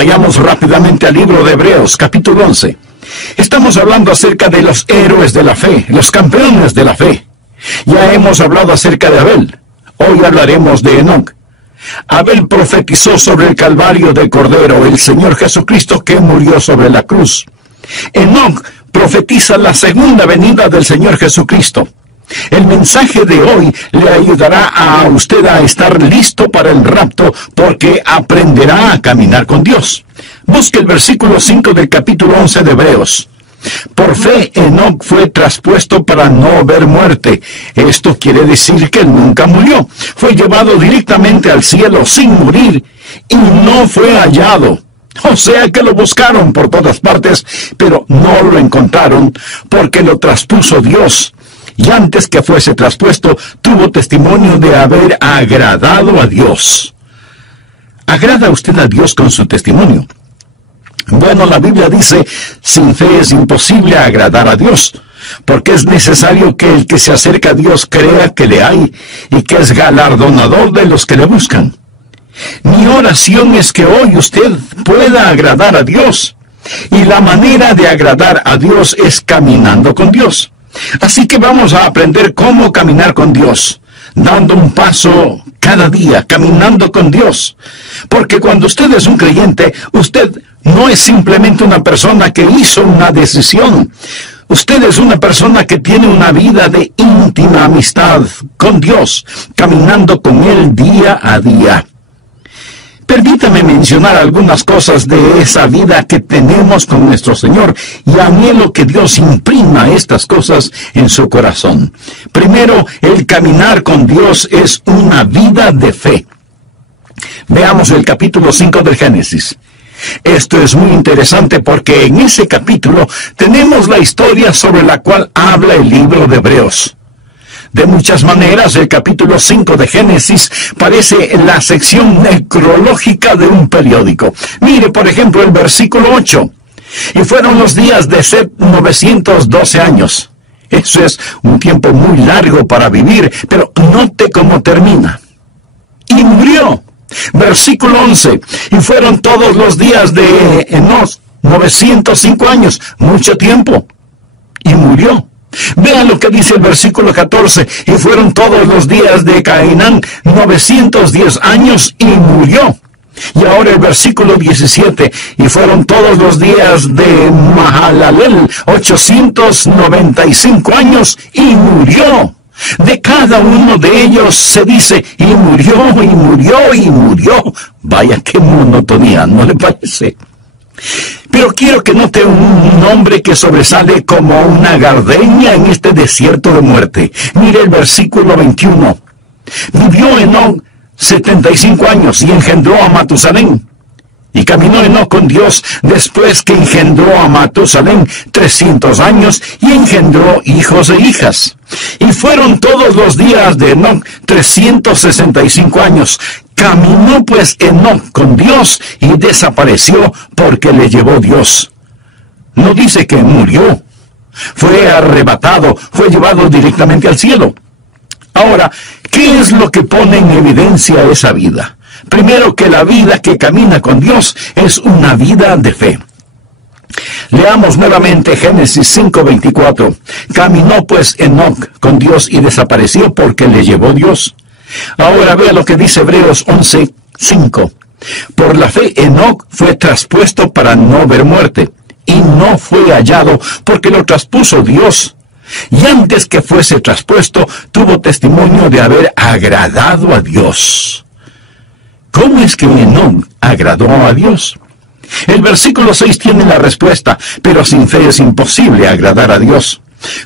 Vayamos rápidamente al libro de Hebreos, capítulo 11. Estamos hablando acerca de los héroes de la fe, los campeones de la fe. Ya hemos hablado acerca de Abel. Hoy hablaremos de Enoc. Abel profetizó sobre el Calvario del Cordero, el Señor Jesucristo que murió sobre la cruz. Enoc profetiza la segunda venida del Señor Jesucristo. El mensaje de hoy le ayudará a usted a estar listo para el rapto, porque aprenderá a caminar con Dios. Busque el versículo 5 del capítulo 11 de Hebreos. Por fe, Enoc fue traspuesto para no ver muerte. Esto quiere decir que él nunca murió. Fue llevado directamente al cielo sin morir y no fue hallado. O sea que lo buscaron por todas partes, pero no lo encontraron porque lo traspuso Dios. Y antes que fuese traspuesto, tuvo testimonio de haber agradado a Dios. ¿Agrada usted a Dios con su testimonio? Bueno, la Biblia dice, sin fe es imposible agradar a Dios, porque es necesario que el que se acerca a Dios crea que le hay y que es galardonador de los que le buscan. Mi oración es que hoy usted pueda agradar a Dios, y la manera de agradar a Dios es caminando con Dios. Así que vamos a aprender cómo caminar con Dios, dando un paso cada día, caminando con Dios. Porque cuando usted es un creyente, usted no es simplemente una persona que hizo una decisión. Usted es una persona que tiene una vida de íntima amistad con Dios, caminando con Él día a día. Permítame mencionar algunas cosas de esa vida que tenemos con nuestro Señor, y anhelo que Dios imprima estas cosas en su corazón. Primero, el caminar con Dios es una vida de fe. Veamos el capítulo 5 del Génesis. Esto es muy interesante porque en ese capítulo tenemos la historia sobre la cual habla el libro de Hebreos. De muchas maneras, el capítulo 5 de Génesis parece la sección necrológica de un periódico. Mire, por ejemplo, el versículo 8. Y fueron los días de Set 912 años. Eso es un tiempo muy largo para vivir, pero note cómo termina. Y murió. Versículo 11. Y fueron todos los días de Enoc 905 años, mucho tiempo. Y murió. Vean lo que dice el versículo 14. Y fueron todos los días de Cainán 910 años y murió. Y ahora el versículo 17. Y fueron todos los días de Mahalalel 895 años y murió. De cada uno de ellos se dice, y murió, y murió, y murió. Vaya qué monotonía, ¿no le parece? Pero quiero que note un nombre que sobresale como una gardenia en este desierto de muerte. Mire el versículo 21. Vivió Enoc 75 años y engendró a Matusalén. Y caminó Enoc con Dios después que engendró a Matusalén 300 años y engendró hijos e hijas. Y fueron todos los días de Enoc 365 años. Caminó pues Enoc con Dios y desapareció porque le llevó Dios. No dice que murió. Fue arrebatado, fue llevado directamente al cielo. Ahora, ¿qué es lo que pone en evidencia esa vida? Primero, que la vida que camina con Dios es una vida de fe. Leamos nuevamente Génesis 5:24. Caminó pues Enoc con Dios y desapareció porque le llevó Dios. Ahora vea lo que dice Hebreos 11:5. Por la fe Enoc fue traspuesto para no ver muerte, y no fue hallado porque lo traspuso Dios. Y antes que fuese traspuesto, tuvo testimonio de haber agradado a Dios. ¿Cómo es que Enoc agradó a Dios? El versículo 6 tiene la respuesta, pero sin fe es imposible agradar a Dios.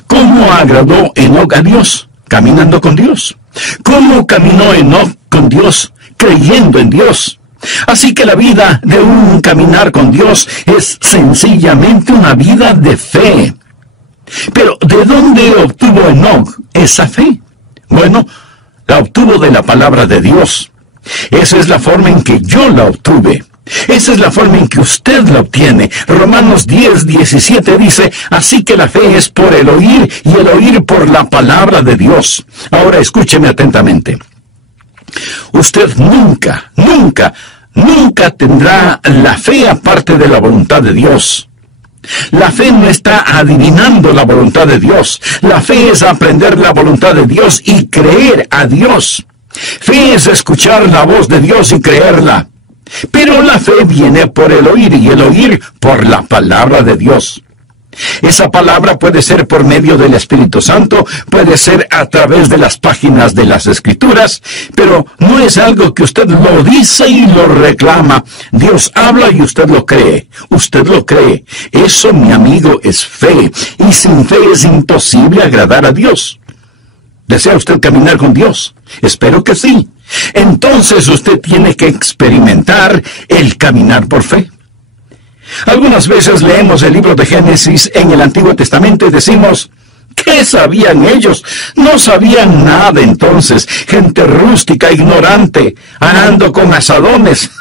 ¿Cómo agradó Enoc a Dios? Caminando con Dios. ¿Cómo caminó Enoc con Dios? Creyendo en Dios. Así que la vida de un caminar con Dios es sencillamente una vida de fe. Pero ¿de dónde obtuvo Enoc esa fe? Bueno, la obtuvo de la palabra de Dios. Esa es la forma en que yo la obtuve. Esa es la forma en que usted la obtiene. Romanos 10:17 dice, así que la fe es por el oír y el oír por la palabra de Dios. Ahora escúcheme atentamente. Usted nunca nunca tendrá la fe aparte de la voluntad de Dios. La fe no está adivinando la voluntad de Dios. La fe es aprender la voluntad de Dios y creer a Dios. Fe es escuchar la voz de Dios y creerla. Pero la fe viene por el oír y el oír por la palabra de Dios. Esa palabra puede ser por medio del Espíritu Santo, puede ser a través de las páginas de las Escrituras, pero no es algo que usted lo dice y lo reclama. Dios habla y usted lo cree. Usted lo cree. Eso, mi amigo, es fe. Y sin fe es imposible agradar a Dios. ¿Desea usted caminar con Dios? Espero que sí. Entonces usted tiene que experimentar el caminar por fe. Algunas veces leemos el libro de Génesis en el Antiguo Testamento y decimos, ¿qué sabían ellos? No sabían nada entonces. Gente rústica, ignorante, arando con asadones.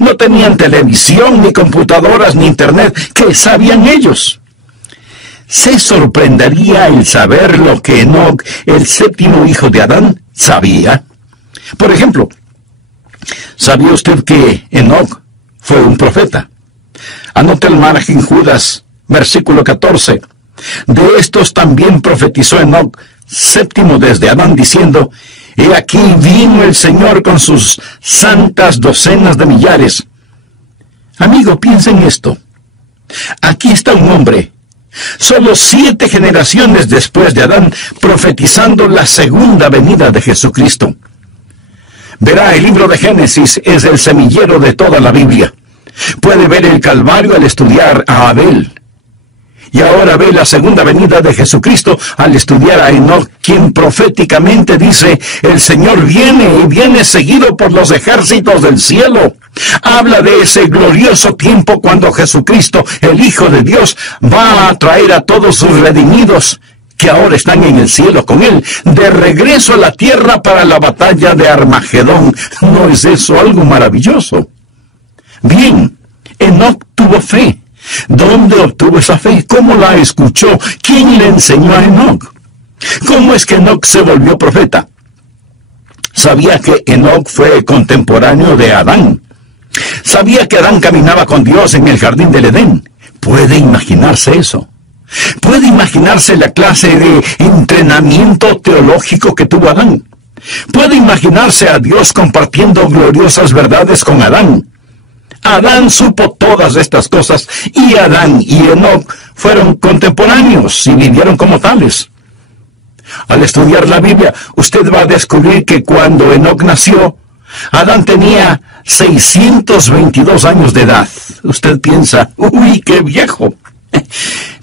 No tenían televisión, ni computadoras, ni internet. ¿Qué sabían ellos? Se sorprendería el saber lo que Enoc, el séptimo hijo de Adán, sabía. Por ejemplo, ¿sabía usted que Enoc fue un profeta? Anote el margen en Judas, versículo 14. De estos también profetizó Enoc, séptimo desde Adán, diciendo, he aquí vino el Señor con sus santas docenas de millares. Amigo, piensa en esto. Aquí está un hombre, solo 7 generaciones después de Adán, profetizando la segunda venida de Jesucristo. Verá, el libro de Génesis es el semillero de toda la Biblia. Puede ver el Calvario al estudiar a Abel. Y ahora ve la segunda venida de Jesucristo al estudiar a Enoc, quien proféticamente dice, el Señor viene y viene seguido por los ejércitos del cielo. Habla de ese glorioso tiempo cuando Jesucristo, el Hijo de Dios, va a traer a todos sus redimidos, que ahora están en el cielo con Él, de regreso a la tierra para la batalla de Armagedón. ¿No es eso algo maravilloso? Bien, Enoc tuvo fe. ¿Dónde obtuvo esa fe? ¿Cómo la escuchó? ¿Quién le enseñó a Enoc? ¿Cómo es que Enoc se volvió profeta? Sabía que Enoc fue contemporáneo de Adán. Sabía que Adán caminaba con Dios en el jardín del Edén. ¿Puede imaginarse eso? ¿Puede imaginarse la clase de entrenamiento teológico que tuvo Adán? ¿Puede imaginarse a Dios compartiendo gloriosas verdades con Adán? Adán supo todas estas cosas, y Adán y Enoc fueron contemporáneos y vivieron como tales. Al estudiar la Biblia, usted va a descubrir que cuando Enoc nació, Adán tenía 622 años de edad. Usted piensa, ¡uy, qué viejo!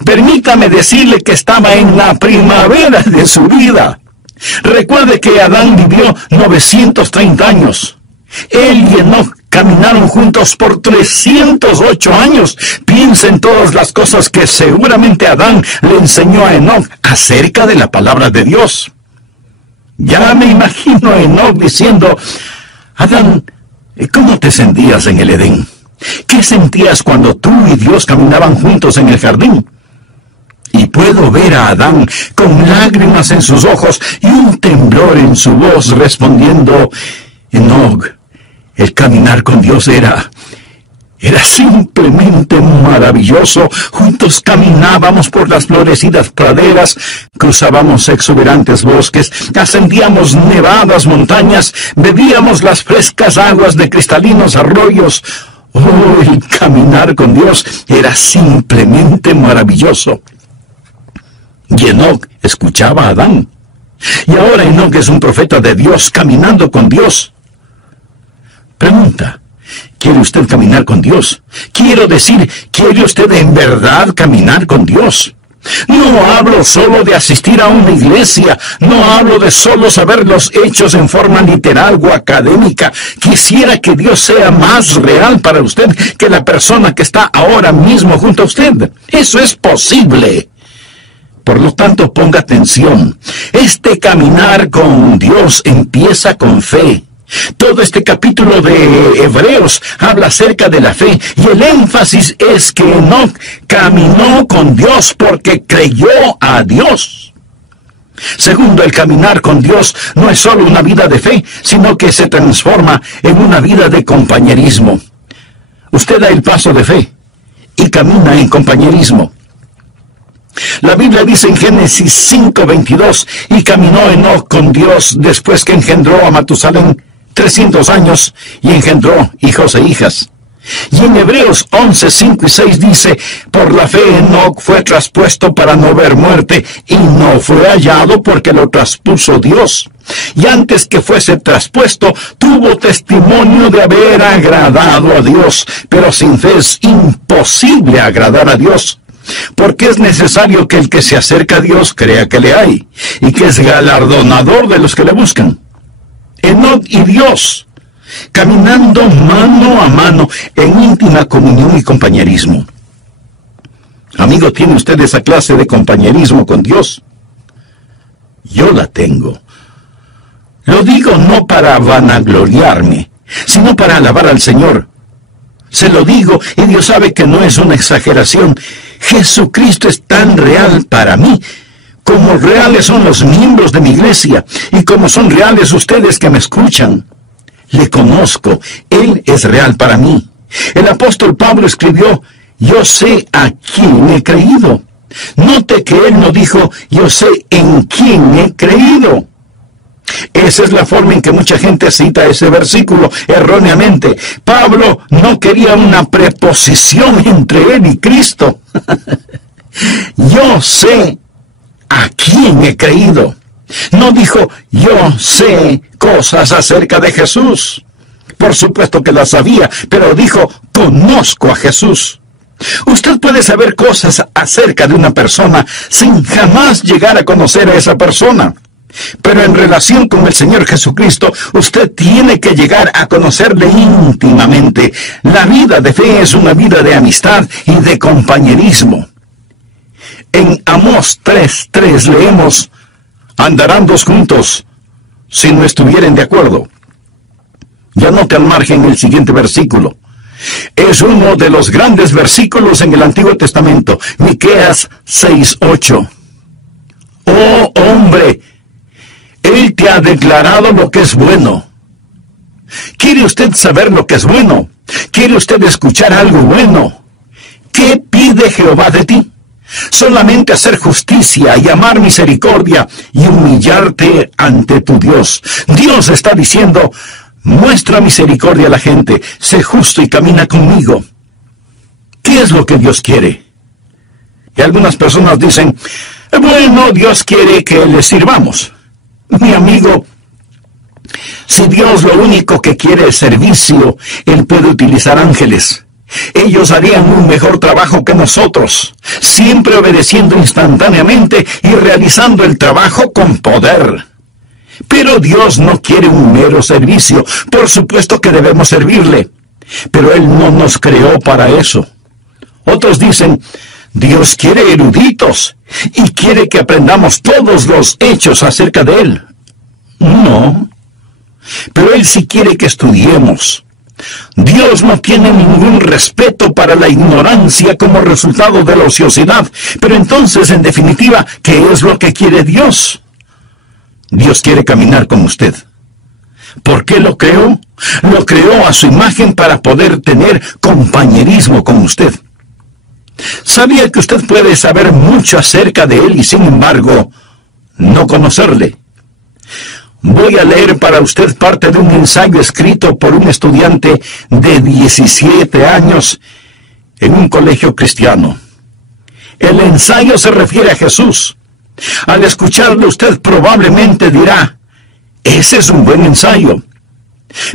Permítame decirle que estaba en la primavera de su vida. Recuerde que Adán vivió 930 años. Él y Enoc caminaron juntos por 308 años. Piensa en todas las cosas que seguramente Adán le enseñó a Enoc acerca de la palabra de Dios. Ya me imagino a Enoc diciendo, Adán, ¿cómo te sentías en el Edén? ¿Qué sentías cuando tú y Dios caminaban juntos en el jardín? Y puedo ver a Adán con lágrimas en sus ojos y un temblor en su voz respondiendo, Enoc, el caminar con Dios era simplemente maravilloso. Juntos caminábamos por las florecidas praderas, cruzábamos exuberantes bosques, ascendíamos nevadas montañas, bebíamos las frescas aguas de cristalinos arroyos. Oh, el caminar con Dios era simplemente maravilloso. Y Enoc escuchaba a Adán. Y ahora Enoc es un profeta de Dios caminando con Dios. Pregunta, ¿quiere usted caminar con Dios? Quiero decir, ¿quiere usted en verdad caminar con Dios? No hablo solo de asistir a una iglesia, no hablo de solo saber los hechos en forma literal o académica. Quisiera que Dios sea más real para usted que la persona que está ahora mismo junto a usted. Eso es posible. Por lo tanto, ponga atención. Este caminar con Dios empieza con fe. Todo este capítulo de Hebreos habla acerca de la fe, y el énfasis es que Enoc caminó con Dios porque creyó a Dios. Segundo, el caminar con Dios no es solo una vida de fe, sino que se transforma en una vida de compañerismo. Usted da el paso de fe y camina en compañerismo. La Biblia dice en Génesis 5:22, y caminó Enoc con Dios después que engendró a Matusalén 300 años y engendró hijos e hijas. Y en Hebreos 11:5 y 6 dice, por la fe Enoc fue traspuesto para no ver muerte, y no fue hallado porque lo traspuso Dios. Y antes que fuese traspuesto, tuvo testimonio de haber agradado a Dios, pero sin fe es imposible agradar a Dios. Porque es necesario que el que se acerca a Dios crea que le hay, y que es galardonador de los que le buscan. Enoc y Dios, caminando mano a mano en íntima comunión y compañerismo. Amigo, ¿tiene usted esa clase de compañerismo con Dios? Yo la tengo. Lo digo no para vanagloriarme, sino para alabar al Señor. Se lo digo, y Dios sabe que no es una exageración. Jesucristo es tan real para mí, como reales son los miembros de mi iglesia, y como son reales ustedes que me escuchan. Le conozco, Él es real para mí. El apóstol Pablo escribió, yo sé a quién he creído. Note que él no dijo, yo sé en quién he creído. Esa es la forma en que mucha gente cita ese versículo erróneamente. Pablo no quería una preposición entre él y Cristo. Yo sé a quién he creído. No dijo, yo sé cosas acerca de Jesús. Por supuesto que las sabía, pero dijo, conozco a Jesús. Usted puede saber cosas acerca de una persona sin jamás llegar a conocer a esa persona. Pero en relación con el Señor Jesucristo, usted tiene que llegar a conocerle íntimamente. La vida de fe es una vida de amistad y de compañerismo. En Amós 3:3 leemos, andarán dos juntos si no estuvieren de acuerdo. Ya note al margen el siguiente versículo. Es uno de los grandes versículos en el Antiguo Testamento, Miqueas 6:8. Oh hombre, Él te ha declarado lo que es bueno. ¿Quiere usted saber lo que es bueno? ¿Quiere usted escuchar algo bueno? ¿Qué pide Jehová de ti? Solamente hacer justicia y amar misericordia y humillarte ante tu Dios. Dios está diciendo, muestra misericordia a la gente, sé justo y camina conmigo. ¿Qué es lo que Dios quiere? Y algunas personas dicen, bueno, Dios quiere que le sirvamos. Mi amigo, si Dios lo único que quiere es servicio, Él puede utilizar ángeles. Ellos harían un mejor trabajo que nosotros, siempre obedeciendo instantáneamente y realizando el trabajo con poder. Pero Dios no quiere un mero servicio. Por supuesto que debemos servirle, pero Él no nos creó para eso. Otros dicen, Dios quiere eruditos y quiere que aprendamos todos los hechos acerca de Él. No, pero Él sí quiere que estudiemos. Dios no tiene ningún respeto para la ignorancia como resultado de la ociosidad. Pero entonces, en definitiva, ¿qué es lo que quiere Dios? Dios quiere caminar con usted. ¿Por qué lo creó? Lo creó a su imagen para poder tener compañerismo con usted. ¿Sabía que usted puede saber mucho acerca de Él y sin embargo no conocerle? Voy a leer para usted parte de un ensayo escrito por un estudiante de 17 años en un colegio cristiano. El ensayo se refiere a Jesús. Al escucharlo usted probablemente dirá, ese es un buen ensayo.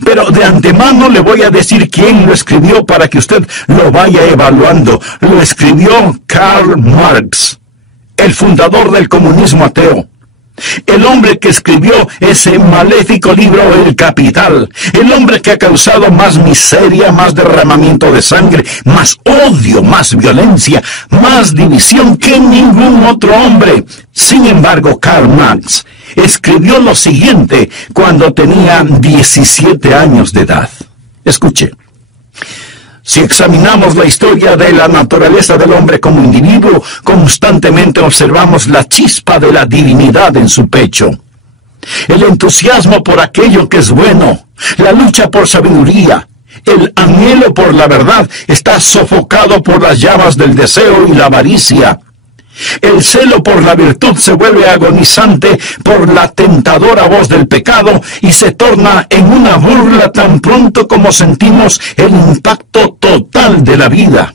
Pero de antemano le voy a decir quién lo escribió para que usted lo vaya evaluando. Lo escribió Karl Marx, el fundador del comunismo ateo. El hombre que escribió ese maléfico libro El Capital. El hombre que ha causado más miseria, más derramamiento de sangre, más odio, más violencia, más división que ningún otro hombre. Sin embargo, Karl Marx escribió lo siguiente cuando tenía 17 años de edad. Escuche. Si examinamos la historia de la naturaleza del hombre como individuo, constantemente observamos la chispa de la divinidad en su pecho. El entusiasmo por aquello que es bueno, la lucha por sabiduría, el anhelo por la verdad está sofocado por las llamas del deseo y la avaricia. El celo por la virtud se vuelve agonizante por la tentadora voz del pecado y se torna en una burla tan pronto como sentimos el impacto total de la vida.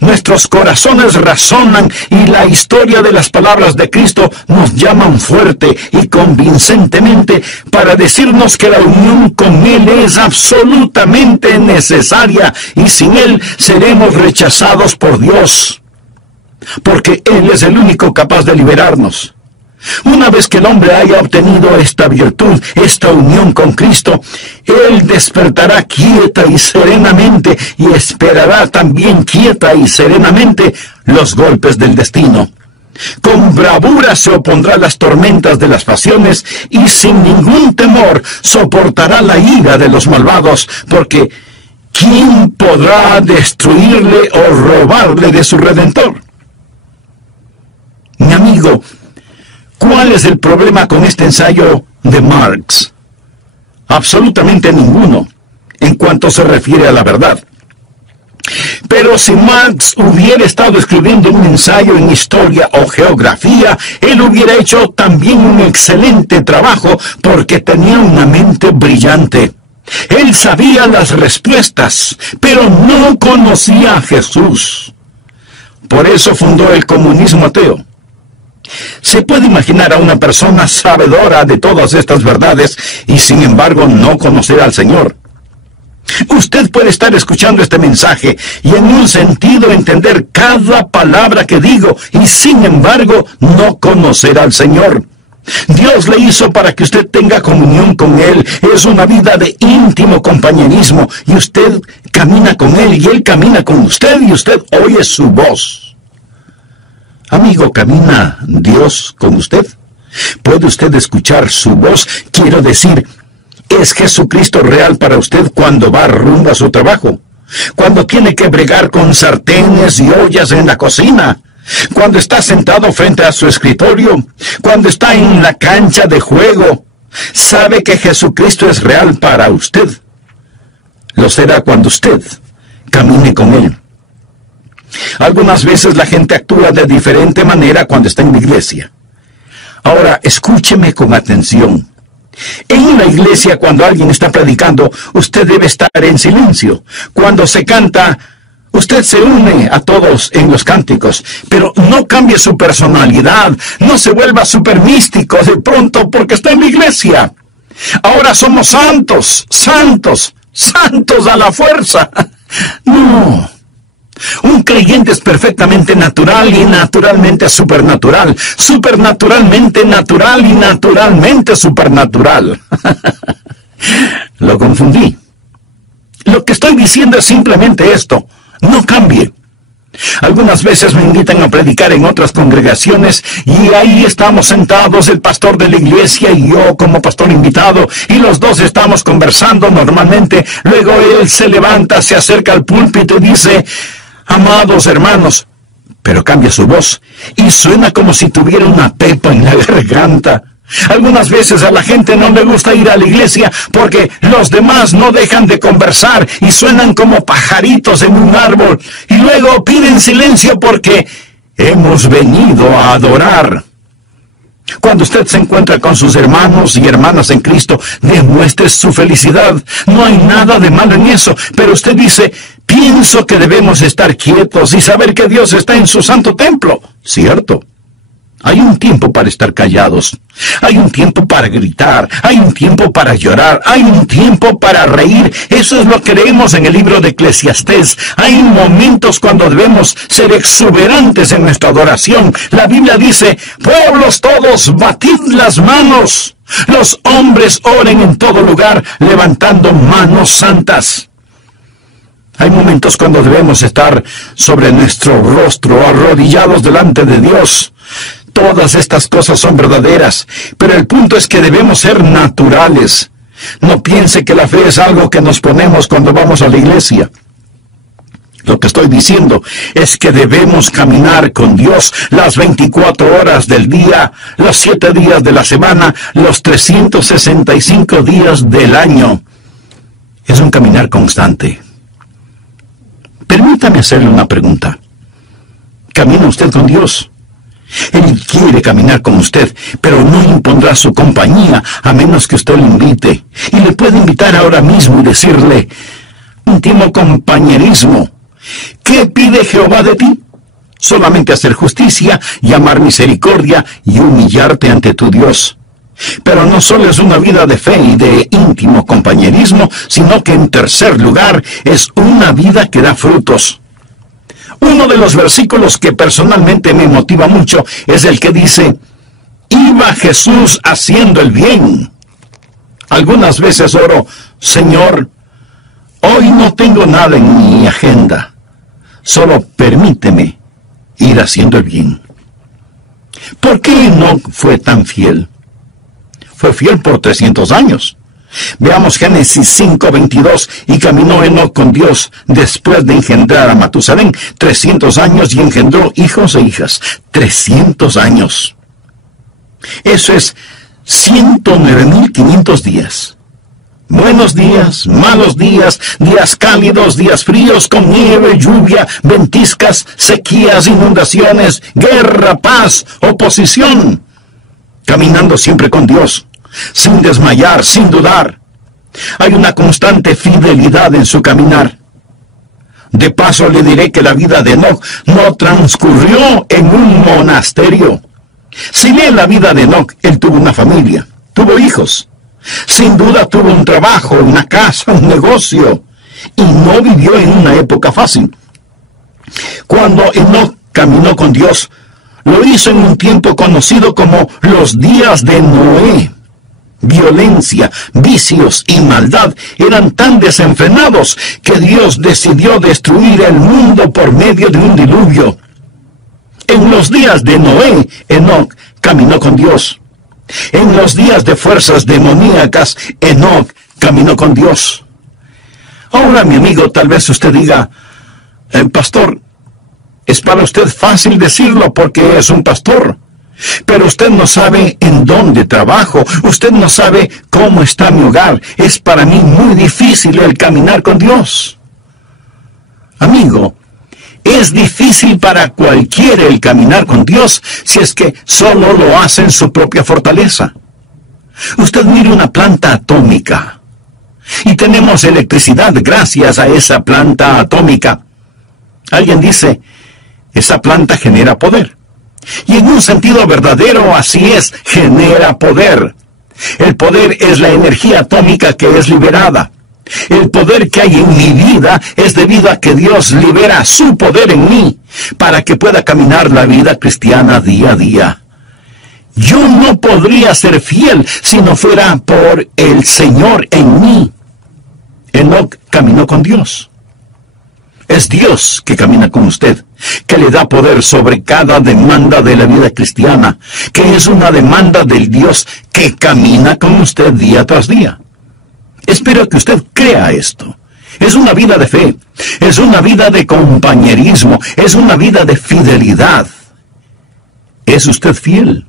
Nuestros corazones razonan y la historia de las palabras de Cristo nos llaman fuerte y convincentemente para decirnos que la unión con Él es absolutamente necesaria y sin Él seremos rechazados por Dios, porque Él es el único capaz de liberarnos. Una vez que el hombre haya obtenido esta virtud, esta unión con Cristo, él despertará quieta y serenamente y esperará también quieta y serenamente los golpes del destino. Con bravura se opondrá a las tormentas de las pasiones y sin ningún temor soportará la ira de los malvados, porque ¿quién podrá destruirle o robarle de su Redentor? Mi amigo, ¿cuál es el problema con este ensayo de Marx? Absolutamente ninguno, en cuanto se refiere a la verdad. Pero si Marx hubiera estado escribiendo un ensayo en historia o geografía, él hubiera hecho también un excelente trabajo porque tenía una mente brillante. Él sabía las respuestas, pero no conocía a Jesús. Por eso fundó el comunismo ateo. Se puede imaginar a una persona sabedora de todas estas verdades y sin embargo no conocer al Señor. Usted puede estar escuchando este mensaje y en un sentido entender cada palabra que digo y sin embargo no conocer al Señor. Dios le hizo para que usted tenga comunión con Él. Es una vida de íntimo compañerismo y usted camina con Él y Él camina con usted y usted oye su voz. Amigo, ¿camina Dios con usted? ¿Puede usted escuchar su voz? Quiero decir, ¿es Jesucristo real para usted cuando va rumbo a su trabajo? Cuando tiene que bregar con sartenes y ollas en la cocina. Cuando está sentado frente a su escritorio. Cuando está en la cancha de juego. ¿Sabe que Jesucristo es real para usted? Lo será cuando usted camine con Él. Algunas veces la gente actúa de diferente manera cuando está en la iglesia. Ahora, escúcheme con atención. En la iglesia, cuando alguien está predicando, usted debe estar en silencio. Cuando se canta, usted se une a todos en los cánticos, pero no cambie su personalidad, no se vuelva súper místico de pronto porque está en la iglesia. Ahora somos santos, santos, santos a la fuerza. No. Un creyente es perfectamente natural y naturalmente supernatural. Supernaturalmente natural y naturalmente supernatural. Lo confundí. Lo que estoy diciendo es simplemente esto. No cambie. Algunas veces me invitan a predicar en otras congregaciones y ahí estamos sentados, el pastor de la iglesia y yo como pastor invitado, y los dos estamos conversando normalmente. Luego él se levanta, se acerca al púlpito y dice: amados hermanos, pero cambia su voz y suena como si tuviera una pepa en la garganta. Algunas veces a la gente no le gusta ir a la iglesia porque los demás no dejan de conversar y suenan como pajaritos en un árbol. Y luego piden silencio porque hemos venido a adorar. Cuando usted se encuentra con sus hermanos y hermanas en Cristo, demuestre su felicidad. No hay nada de malo en eso, pero usted dice: pienso que debemos estar quietos y saber que Dios está en su santo templo. ¿Cierto? Hay un tiempo para estar callados, hay un tiempo para gritar, hay un tiempo para llorar, hay un tiempo para reír. Eso es lo que leemos en el libro de Eclesiastés. Hay momentos cuando debemos ser exuberantes en nuestra adoración. La Biblia dice: pueblos todos, batid las manos. Los hombres oren en todo lugar, levantando manos santas. Hay momentos cuando debemos estar sobre nuestro rostro, arrodillados delante de Dios. Todas estas cosas son verdaderas, pero el punto es que debemos ser naturales. No piense que la fe es algo que nos ponemos cuando vamos a la iglesia. Lo que estoy diciendo es que debemos caminar con Dios las 24 horas del día, los 7 días de la semana, los 365 días del año. Es un caminar constante. Permítame hacerle una pregunta. ¿Camina usted con Dios? Él quiere caminar con usted, pero no impondrá su compañía a menos que usted lo invite. Y le puede invitar ahora mismo y decirle: íntimo compañerismo, ¿qué pide Jehová de ti? Solamente hacer justicia, llamar misericordia y humillarte ante tu Dios. Pero no solo es una vida de fe y de íntimo compañerismo, sino que en tercer lugar es una vida que da frutos. Uno de los versículos que personalmente me motiva mucho es el que dice: iba Jesús haciendo el bien. Algunas veces oro: Señor, hoy no tengo nada en mi agenda, solo permíteme ir haciendo el bien. ¿Por qué Enoc fue tan fiel? Fue fiel por 300 años. Veamos Génesis 5:22. Y caminó Enoc con Dios después de engendrar a Matusalén 300 años y engendró hijos e hijas. 300 años. Eso es 109.500 días. Buenos días, malos días, días cálidos, días fríos, con nieve, lluvia, ventiscas, sequías, inundaciones, guerra, paz, oposición. Caminando siempre con Dios, sin desmayar, sin dudar. Hay una constante fidelidad en su caminar. De paso le diré que la vida de Enoc no transcurrió en un monasterio. Si lee la vida de Enoc, él tuvo una familia, tuvo hijos. Sin duda tuvo un trabajo, una casa, un negocio, y no vivió en una época fácil. Cuando Enoc caminó con Dios, lo hizo en un tiempo conocido como los días de Noé. Violencia, vicios y maldad eran tan desenfrenados que Dios decidió destruir el mundo por medio de un diluvio. En los días de Noé, Enoc caminó con Dios. En los días de fuerzas demoníacas, Enoc caminó con Dios. Ahora, mi amigo, tal vez usted diga: pastor, es para usted fácil decirlo porque es un pastor, pero usted no sabe en dónde trabajo, usted no sabe cómo está mi hogar. Es para mí muy difícil el caminar con Dios. Amigo, es difícil para cualquiera el caminar con Dios si es que solo lo hace en su propia fortaleza. Usted mire una planta atómica y tenemos electricidad gracias a esa planta atómica. Alguien dice: esa planta genera poder. Y en un sentido verdadero así es, genera poder. El poder es la energía atómica que es liberada. El poder que hay en mi vida es debido a que Dios libera su poder en mí para que pueda caminar la vida cristiana día a día. Yo no podría ser fiel si no fuera por el Señor en mí. Enoc caminó con Dios. Es Dios que camina con usted, que le da poder sobre cada demanda de la vida cristiana, que es una demanda del Dios que camina con usted día tras día. Espero que usted crea esto. Es una vida de fe, es una vida de compañerismo, es una vida de fidelidad. ¿Es usted fiel?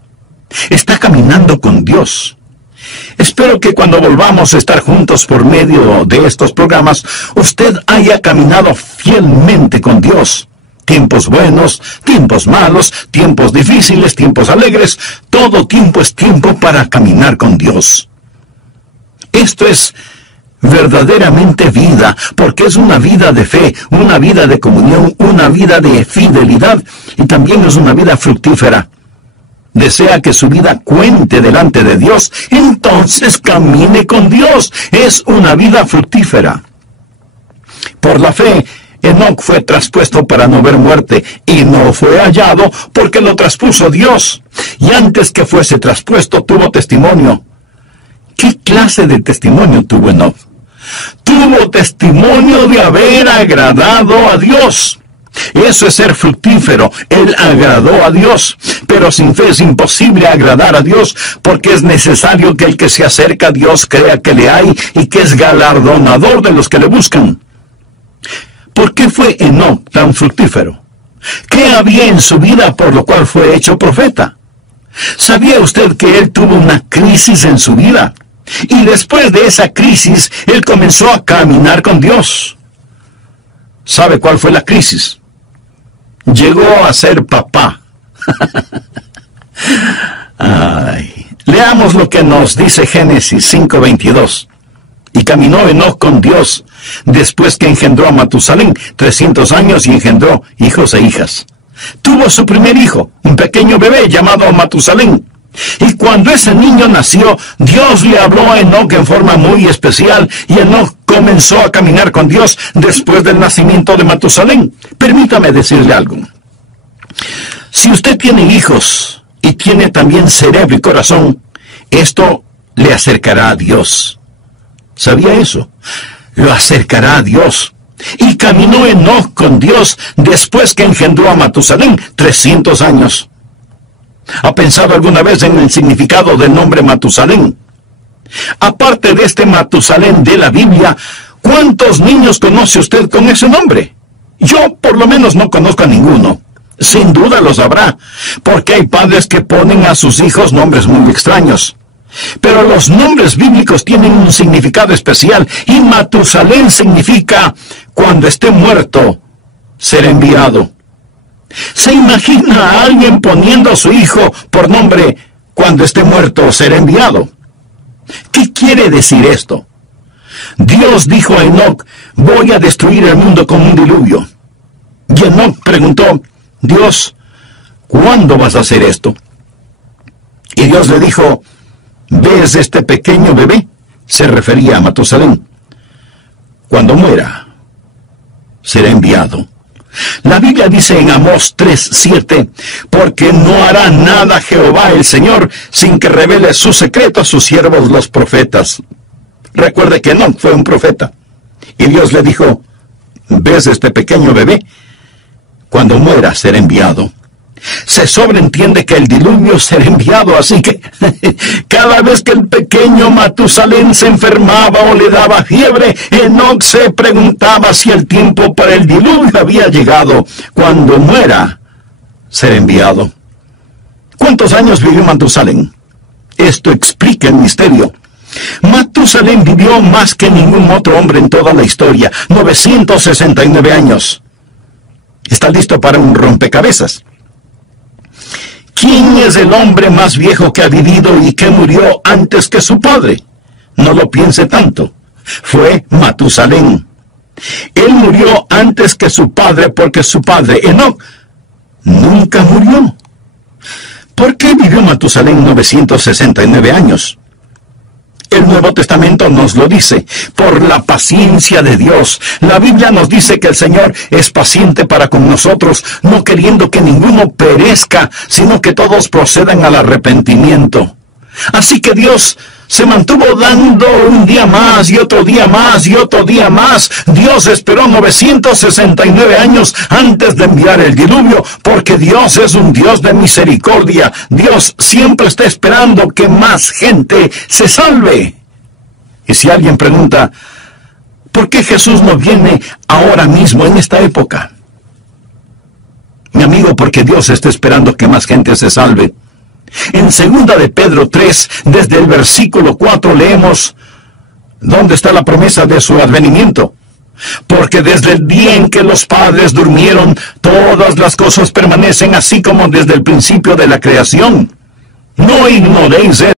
¿Está caminando con Dios? Espero que cuando volvamos a estar juntos por medio de estos programas, usted haya caminado fielmente con Dios. Tiempos buenos, tiempos malos, tiempos difíciles, tiempos alegres, todo tiempo es tiempo para caminar con Dios. Esto es verdaderamente vida, porque es una vida de fe, una vida de comunión, una vida de fidelidad, y también es una vida fructífera. Desea que su vida cuente delante de Dios, entonces camine con Dios. Es una vida fructífera. Por la fe, Enoc fue traspuesto para no ver muerte, y no fue hallado porque lo traspuso Dios. Y antes que fuese traspuesto, tuvo testimonio. ¿Qué clase de testimonio tuvo Enoc? Tuvo testimonio de haber agradado a Dios. Eso es ser fructífero. Él agradó a Dios, pero sin fe es imposible agradar a Dios, porque es necesario que el que se acerca a Dios crea que le hay y que es galardonador de los que le buscan. ¿Por qué fue Enoc tan fructífero? ¿Qué había en su vida por lo cual fue hecho profeta? ¿Sabía usted que él tuvo una crisis en su vida? Y después de esa crisis, él comenzó a caminar con Dios. ¿Sabe cuál fue la crisis? Llegó a ser papá. Ay. Leamos lo que nos dice Génesis 5:22. Y caminó Enoc con Dios, después que engendró a Matusalén 300 años y engendró hijos e hijas. Tuvo su primer hijo, un pequeño bebé llamado Matusalén. Y cuando ese niño nació, Dios le habló a Enoc en forma muy especial, y Enoc comenzó a caminar con Dios después del nacimiento de Matusalén. Permítame decirle algo. Si usted tiene hijos y tiene también cerebro y corazón, esto le acercará a Dios. ¿Sabía eso? Lo acercará a Dios. Y caminó Enoc con Dios después que engendró a Matusalén 300 años. ¿Ha pensado alguna vez en el significado del nombre Matusalén? Aparte de este Matusalén de la Biblia, ¿cuántos niños conoce usted con ese nombre? Yo por lo menos no conozco a ninguno. Sin duda los habrá, porque hay padres que ponen a sus hijos nombres muy extraños. Pero los nombres bíblicos tienen un significado especial, y Matusalén significa cuando esté muerto, ser enviado. ¿Se imagina a alguien poniendo a su hijo por nombre cuando esté muerto, ser enviado? ¿Qué quiere decir esto? Dios dijo a Enoc, voy a destruir el mundo con un diluvio. Y Enoc preguntó, Dios, ¿cuándo vas a hacer esto? Y Dios le dijo, ¿ves este pequeño bebé? Se refería a Matusalén. Cuando muera, será enviado. La Biblia dice en Amós 3:7, porque no hará nada Jehová el Señor sin que revele su secreto a sus siervos los profetas. Recuerde que Enoc fue un profeta. Y Dios le dijo, ¿ves este pequeño bebé? Cuando muera será enviado. Se sobreentiende que el diluvio será enviado, así que cada vez que el pequeño Matusalén se enfermaba o le daba fiebre, Enoc se preguntaba si el tiempo para el diluvio había llegado. Cuando muera, será enviado. ¿Cuántos años vivió Matusalén? Esto explica el misterio. Matusalén vivió más que ningún otro hombre en toda la historia, 969 años. ¿Está listo para un rompecabezas? ¿Quién es el hombre más viejo que ha vivido y que murió antes que su padre? No lo piense tanto. Fue Matusalén. Él murió antes que su padre porque su padre, Enoc, nunca murió. ¿Por qué vivió Matusalén 969 años? El Nuevo Testamento nos lo dice, por la paciencia de Dios. La Biblia nos dice que el Señor es paciente para con nosotros, no queriendo que ninguno perezca, sino que todos procedan al arrepentimiento. Así que Dios se mantuvo dando un día más y otro día más y otro día más. Dios esperó 969 años antes de enviar el diluvio, porque Dios es un Dios de misericordia. Dios siempre está esperando que más gente se salve. Y si alguien pregunta, ¿por qué Jesús no viene ahora mismo en esta época? Mi amigo, porque Dios está esperando que más gente se salve. En 2 de Pedro 3, desde el versículo 4 leemos, ¿dónde está la promesa de su advenimiento? Porque desde el día en que los padres durmieron, todas las cosas permanecen así como desde el principio de la creación. No ignoréis esto.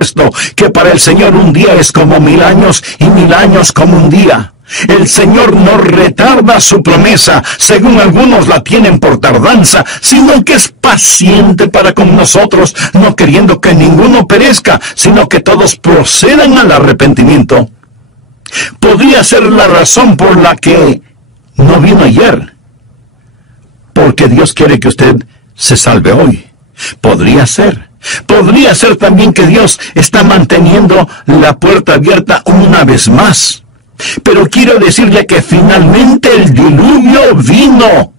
esto, que para el Señor un día es como 1000 años y 1000 años como un día. El Señor no retarda su promesa, según algunos la tienen por tardanza, sino que es paciente para con nosotros, no queriendo que ninguno perezca, sino que todos procedan al arrepentimiento. Podría ser la razón por la que no vino ayer, porque Dios quiere que usted se salve hoy. Podría ser. Podría ser también que Dios está manteniendo la puerta abierta una vez más. Pero quiero decirle que finalmente el diluvio vino.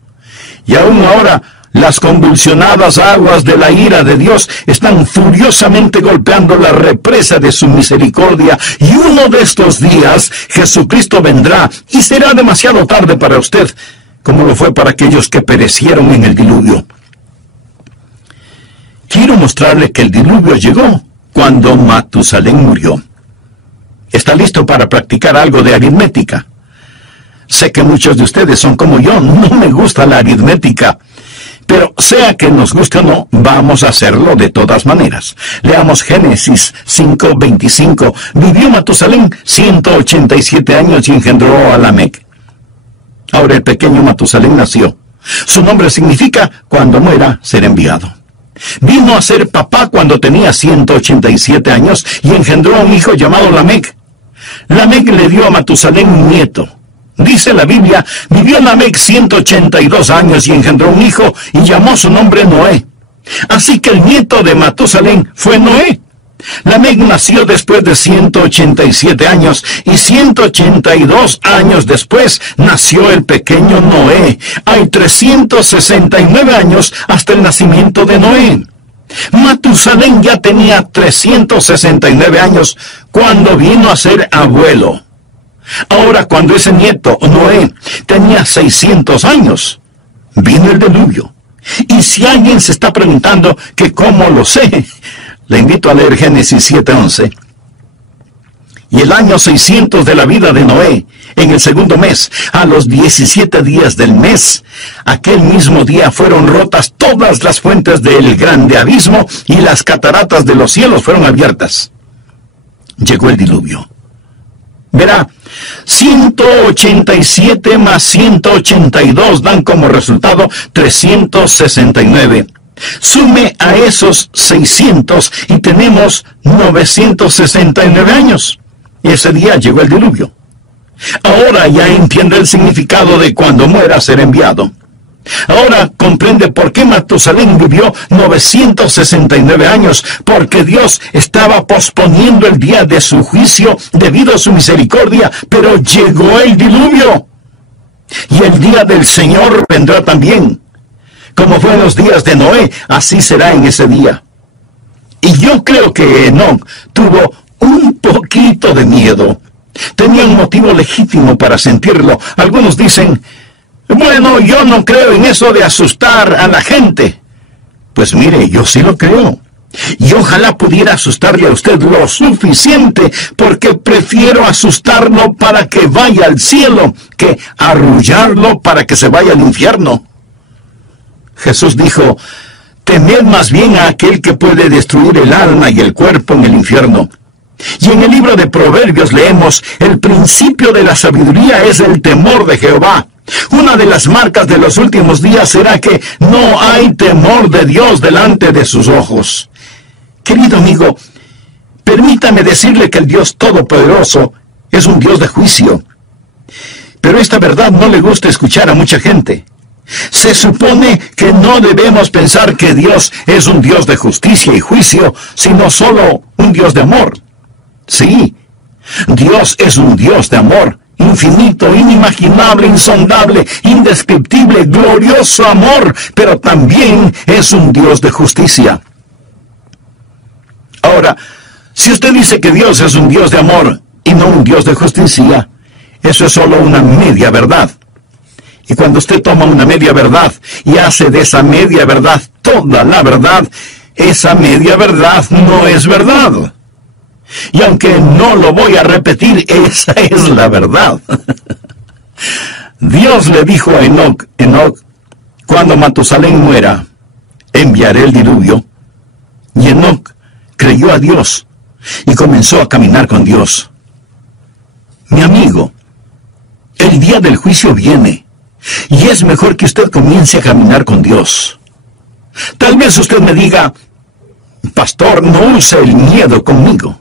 Y aún ahora las convulsionadas aguas de la ira de Dios están furiosamente golpeando la represa de su misericordia. Y uno de estos días Jesucristo vendrá y será demasiado tarde para usted, como lo fue para aquellos que perecieron en el diluvio. Quiero mostrarle que el diluvio llegó cuando Matusalén murió. ¿Está listo para practicar algo de aritmética? Sé que muchos de ustedes son como yo, no me gusta la aritmética. Pero sea que nos guste o no, vamos a hacerlo de todas maneras. Leamos Génesis 5:25. Vivió Matusalén 187 años y engendró a Lamec. Ahora el pequeño Matusalén nació. Su nombre significa cuando muera ser enviado. Vino a ser papá cuando tenía 187 años y engendró a un hijo llamado Lamec. Lamec le dio a Matusalén un nieto. Dice la Biblia, vivió Lamec 182 años y engendró un hijo y llamó su nombre Noé. Así que el nieto de Matusalén fue Noé. Lamec nació después de 187 años y 182 años después nació el pequeño Noé. Hay 369 años hasta el nacimiento de Noé. Matusalén ya tenía 369 años cuando vino a ser abuelo. Ahora, cuando ese nieto, Noé, tenía 600 años, vino el diluvio. Y si alguien se está preguntando que cómo lo sé, le invito a leer Génesis 7:11. Y el año 600 de la vida de Noé, en el segundo mes, a los 17 días del mes, aquel mismo día fueron rotas todas las fuentes del grande abismo y las cataratas de los cielos fueron abiertas. Llegó el diluvio. Verá, 187 más 182 dan como resultado 369. Sume a esos 600 y tenemos 969 años. Y ese día llegó el diluvio. Ahora ya entiende el significado de cuando muera ser enviado. Ahora comprende por qué Matusalén vivió 969 años, porque Dios estaba posponiendo el día de su juicio debido a su misericordia, pero llegó el diluvio. Y el día del Señor vendrá también. Como fue en los días de Noé, así será en ese día. Y yo creo que Enoc tuvo un poquito de miedo. Tenía un motivo legítimo para sentirlo. Algunos dicen, bueno, yo no creo en eso de asustar a la gente. Pues mire, yo sí lo creo. Y ojalá pudiera asustarle a usted lo suficiente, porque prefiero asustarlo para que vaya al cielo que arrullarlo para que se vaya al infierno. Jesús dijo, temed más bien a aquel que puede destruir el alma y el cuerpo en el infierno. Y en el libro de Proverbios leemos, el principio de la sabiduría es el temor de Jehová. Una de las marcas de los últimos días será que no hay temor de Dios delante de sus ojos. Querido amigo, permítame decirle que el Dios Todopoderoso es un Dios de juicio. Pero esta verdad no le gusta escuchar a mucha gente. Se supone que no debemos pensar que Dios es un Dios de justicia y juicio, sino solo un Dios de amor. Sí, Dios es un Dios de amor, infinito, inimaginable, insondable, indescriptible, glorioso amor, pero también es un Dios de justicia. Ahora, si usted dice que Dios es un Dios de amor y no un Dios de justicia, eso es solo una media verdad. Y cuando usted toma una media verdad y hace de esa media verdad toda la verdad, esa media verdad no es verdad. Y aunque no lo voy a repetir, esa es la verdad. Dios le dijo a Enoc, cuando Matusalén muera, enviaré el diluvio. Y Enoc creyó a Dios, y comenzó a caminar con Dios. Mi amigo, el día del juicio viene, y es mejor que usted comience a caminar con Dios. Tal vez usted me diga, pastor, no use el miedo conmigo.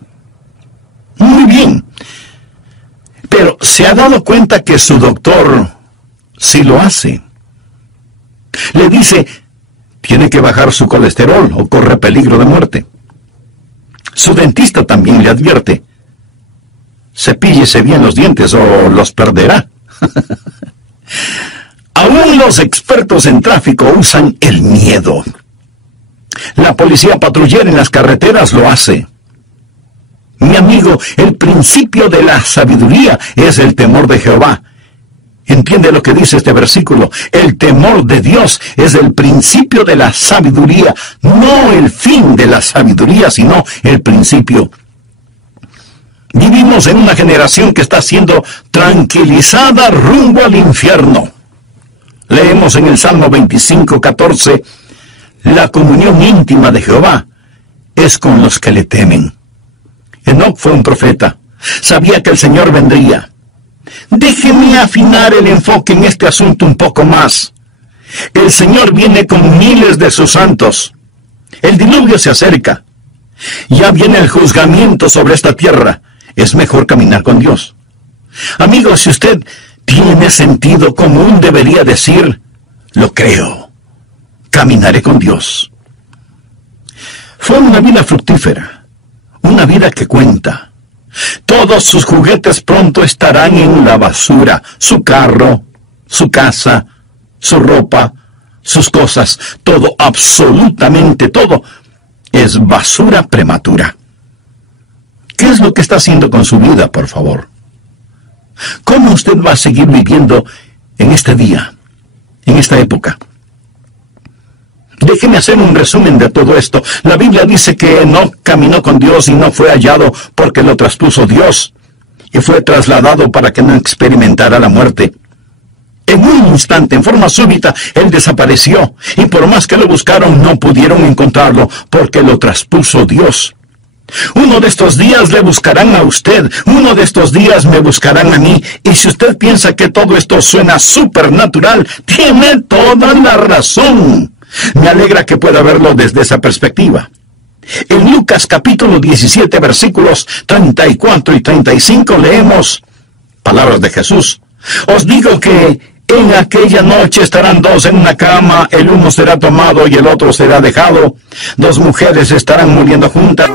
Muy bien, pero ¿se ha dado cuenta que su doctor sí lo hace? Le dice, tiene que bajar su colesterol o corre peligro de muerte. Su dentista también le advierte, cepíllese bien los dientes o los perderá. Aún los expertos en tráfico usan el miedo. La policía patrullera en las carreteras lo hace. Mi amigo, el principio de la sabiduría es el temor de Jehová. ¿Entiende lo que dice este versículo? El temor de Dios es el principio de la sabiduría, no el fin de la sabiduría, sino el principio. Vivimos en una generación que está siendo tranquilizada rumbo al infierno. Leemos en el Salmo 25:14, la comunión íntima de Jehová es con los que le temen. Enoc fue un profeta, sabía que el Señor vendría. Déjeme afinar el enfoque en este asunto un poco más. El Señor viene con miles de sus santos. El diluvio se acerca. Ya viene el juzgamiento sobre esta tierra. Es mejor caminar con Dios. Amigos, si usted tiene sentido común, debería decir, lo creo. Caminaré con Dios. Fue una vida fructífera, una vida que cuenta. Todos sus juguetes pronto estarán en la basura. Su carro, su casa, su ropa, sus cosas, todo, absolutamente todo, es basura prematura. ¿Qué es lo que está haciendo con su vida, por favor? ¿Cómo usted va a seguir viviendo en este día, en esta época? Déjeme hacer un resumen de todo esto. La Biblia dice que Enoc caminó con Dios y no fue hallado porque lo traspuso Dios, y fue trasladado para que no experimentara la muerte. En un instante, en forma súbita, él desapareció, y por más que lo buscaron, no pudieron encontrarlo porque lo traspuso Dios. Uno de estos días le buscarán a usted, uno de estos días me buscarán a mí, y si usted piensa que todo esto suena supernatural, tiene toda la razón. Me alegra que pueda verlo desde esa perspectiva. En Lucas capítulo 17, versículos 34 y 35 leemos palabras de Jesús. Os digo que en aquella noche estarán dos en una cama, el uno será tomado y el otro será dejado. Dos mujeres estarán muriendo juntas.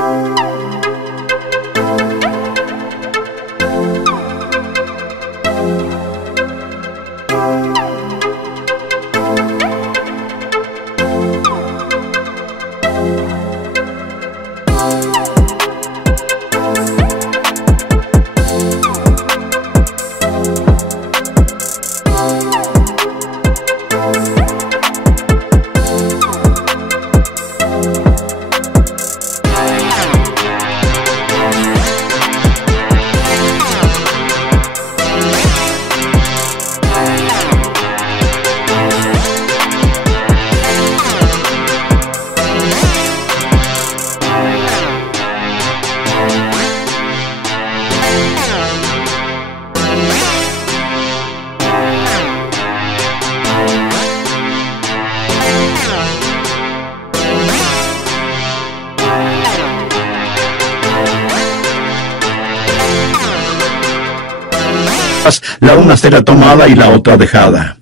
La una será tomada y la otra dejada.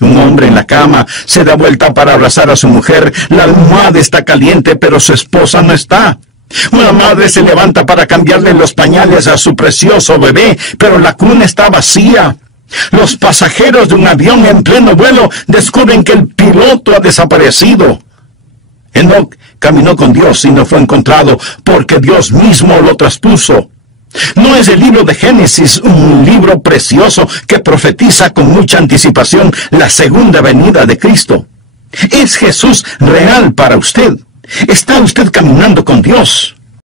Un hombre en la cama se da vuelta para abrazar a su mujer. La almohada está caliente, pero su esposa no está. Una madre se levanta para cambiarle los pañales a su precioso bebé, pero la cuna está vacía. Los pasajeros de un avión en pleno vuelo descubren que el piloto ha desaparecido. Enoc caminó con Dios y no fue encontrado porque Dios mismo lo traspuso. ¿No es el libro de Génesis un libro precioso que profetiza con mucha anticipación la segunda venida de Cristo? ¿Es Jesús real para usted? ¿Está usted caminando con Dios?